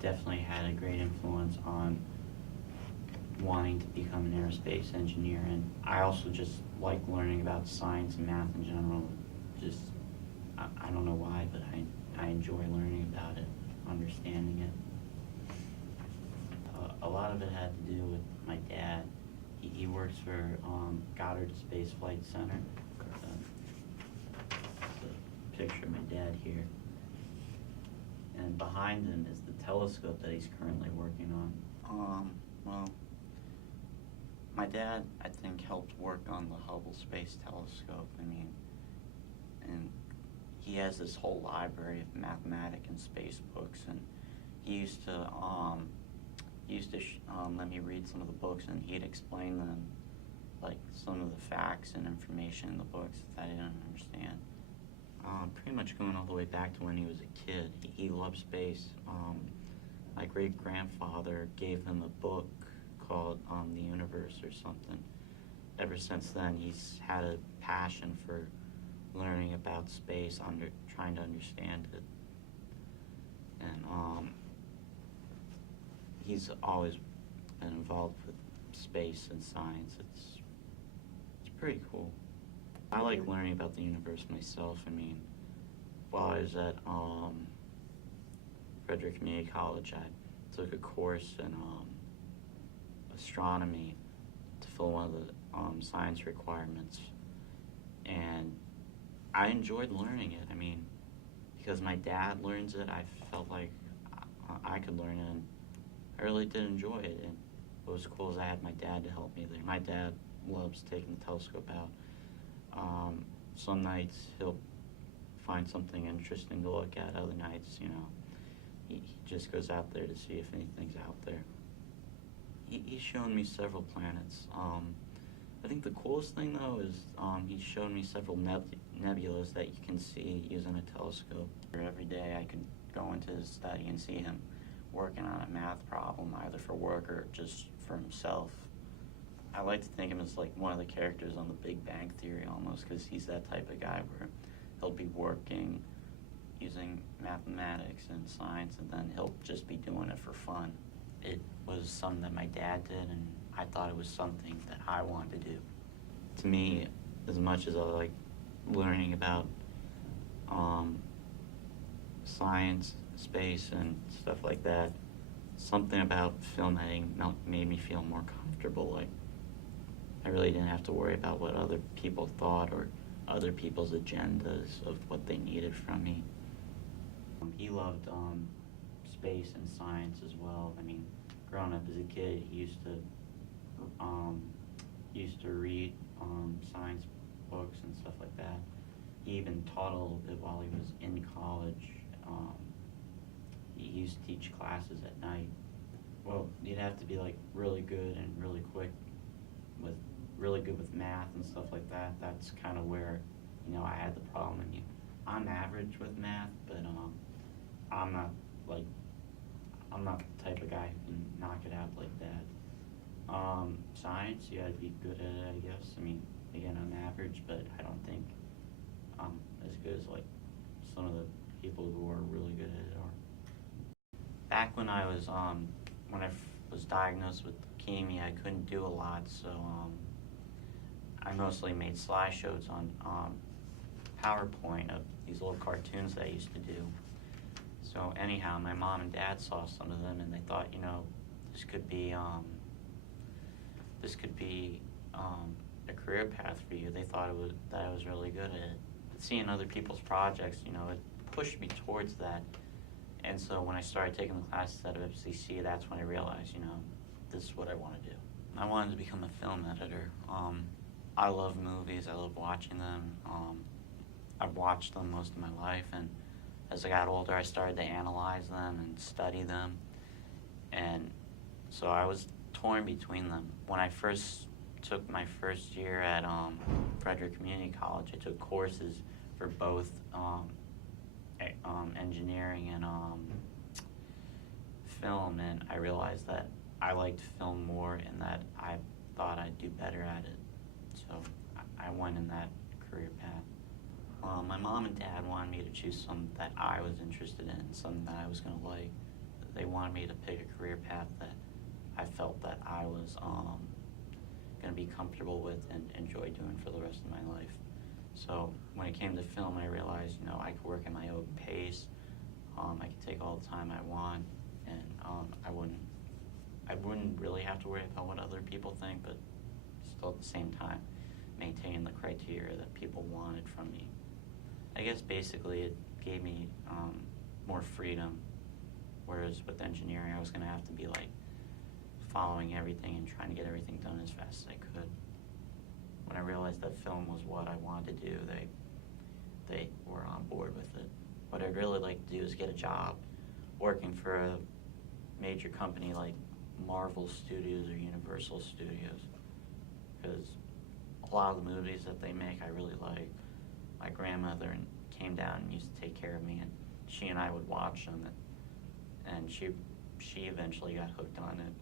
definitely had a great influence on wanting to become an aerospace engineer, and I also just like learning about science and math in general. Just, I don't know why, but I enjoy learning about it, understanding it. A lot of it had to do with my dad. He works for Goddard Space Flight Center. The picture of my dad here. And behind him is the telescope that he's currently working on. Well, my dad, I think, helped work on the Hubble Space Telescope. I mean, and he has this whole library of mathematic and space books, and he used to let me read some of the books, and he'd explain them, like some of the facts and information in the books that I didn't understand. Pretty much going all the way back to when he was a kid, he loved space. My great-grandfather gave him a book called The Universe or something. Ever since then, he's had a passion for learning about space, trying to understand it. And he's always been involved with space and science. It's pretty cool. I like learning about the universe myself. I mean, while I was at Frederick Community College, I took a course in astronomy to fill one of the science requirements, and I enjoyed learning it. I mean, because my dad learns it, I felt like I could learn it, and I really did enjoy it. And what was cool is I had my dad to help me there. My dad loves taking the telescope out. Some nights he'll find something interesting to look at. Other nights, you know, he just goes out there to see if anything's out there. He's shown me several planets. I think the coolest thing, though, is he's shown me several nebulas that you can see using a telescope. Every day I could go into his study and see him working on a math problem, either for work or just for himself. I like to think of him as like one of the characters on The Big Bang Theory almost, because he's that type of guy where he'll be working using mathematics and science, and then he'll just be doing it for fun. It was something that my dad did, and I thought it was something that I wanted to do. To me, as much as I like learning about science, space, and stuff like that, something about filmmaking made me feel more comfortable. Like, I really didn't have to worry about what other people thought or other people's agendas of what they needed from me. He loved space and science as well. I mean, growing up as a kid, he used to read science books and stuff like that. He even taught a little bit while he was in college. He used to teach classes at night. Well, you'd have to be like really good and really quick with math and stuff like that. That's kind of where, you know, I had the problem. I mean, I'm average with math, but I'm not the type of guy who can knock it out like that. Science, you gotta be good at it, I guess. I mean, again, I'm average, but I don't think I'm as good as like some of the people who are really good at it are. Back when I was was diagnosed with leukemia, I couldn't do a lot, so I mostly made slideshows on PowerPoint of these little cartoons that I used to do. So anyhow, my mom and dad saw some of them, and they thought, you know, this could be a career path for you. They thought that I was really good at it. But seeing other people's projects, you know, it pushed me towards that. And so when I started taking the classes at FCC, that's when I realized, you know, this is what I want to do. I wanted to become a film editor. I love movies. I love watching them. I've watched them most of my life, and as I got older, I started to analyze them and study them. And so I was torn between them. When I first took my first year at Frederick Community College, I took courses for both engineering and film, and I realized that I liked film more and that I thought I'd do better at it. So I went in that career path. My mom and dad wanted me to choose something that I was interested in, something that I was going to like. they wanted me to pick a career path that I felt that I was going to be comfortable with and enjoy doing for the rest of my life. So when it came to film, I realized, I could work at my own pace. I could take all the time I want, and I wouldn't really have to worry about what other people think, but still at the same time maintain the criteria that people wanted from me. I guess basically it gave me more freedom, whereas with engineering I was going to have to be like following everything and trying to get everything done as fast as I could. When I realized that film was what I wanted to do, they were on board with it. What I'd really like to do is get a job working for a major company like Marvel Studios or Universal Studios, because a lot of the movies that they make I really like. My grandmother came down and used to take care of me, and she and I would watch them, and she eventually got hooked on it.